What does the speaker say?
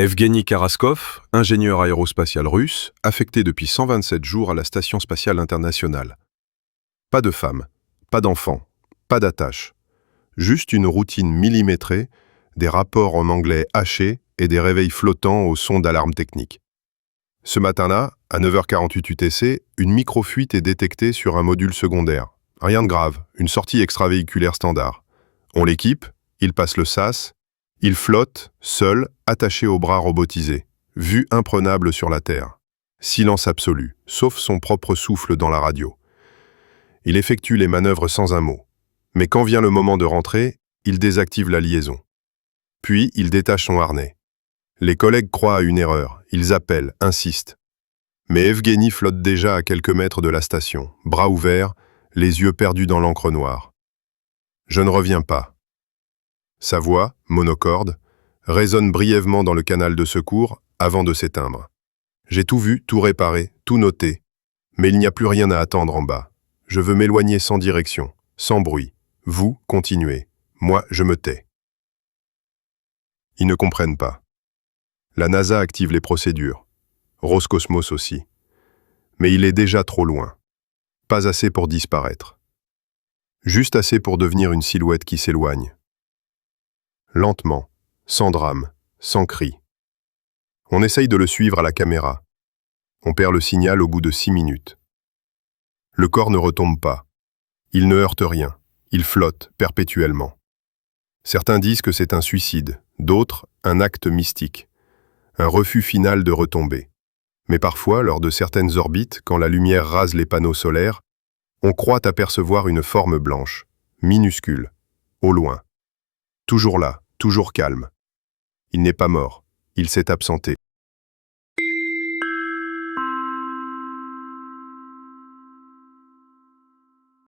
Evgeny Karaskov, ingénieur aérospatial russe, affecté depuis 127 jours à la Station spatiale internationale. Pas de femme, pas d'enfant, pas d'attache. Juste une routine millimétrée, des rapports en anglais hachés et des réveils flottants au son d'alarmes techniques. Ce matin-là, à 9h48 UTC, une micro-fuite est détectée sur un module secondaire. Rien de grave, une sortie extravéhiculaire standard. On l'équipe, il passe le SAS, il flotte, seul, attaché au bras robotisé, vue imprenable sur la Terre. Silence absolu, sauf son propre souffle dans la radio. Il effectue les manœuvres sans un mot. Mais quand vient le moment de rentrer, il désactive la liaison. Puis, il détache son harnais. Les collègues croient à une erreur, ils appellent, insistent. Mais Evgeny flotte déjà à quelques mètres de la station, bras ouverts, les yeux perdus dans l'encre noire. Je ne reviens pas. Sa voix, monocorde, résonne brièvement dans le canal de secours avant de s'éteindre. J'ai tout vu, tout réparé, tout noté, mais il n'y a plus rien à attendre en bas. Je veux m'éloigner sans direction, sans bruit. Vous, continuez. Moi, je me tais. Ils ne comprennent pas. La NASA active les procédures. Roscosmos aussi. Mais il est déjà trop loin. Pas assez pour disparaître. Juste assez pour devenir une silhouette qui s'éloigne. Lentement, sans drame, sans cri. On essaye de le suivre à la caméra. On perd le signal au bout de 6 minutes. Le corps ne retombe pas. Il ne heurte rien. Il flotte perpétuellement. Certains disent que c'est un suicide, d'autres, un acte mystique. Un refus final de retomber. Mais parfois, lors de certaines orbites, quand la lumière rase les panneaux solaires, on croit apercevoir une forme blanche, minuscule, au loin. Toujours là, toujours calme. Il n'est pas mort, il s'est absenté.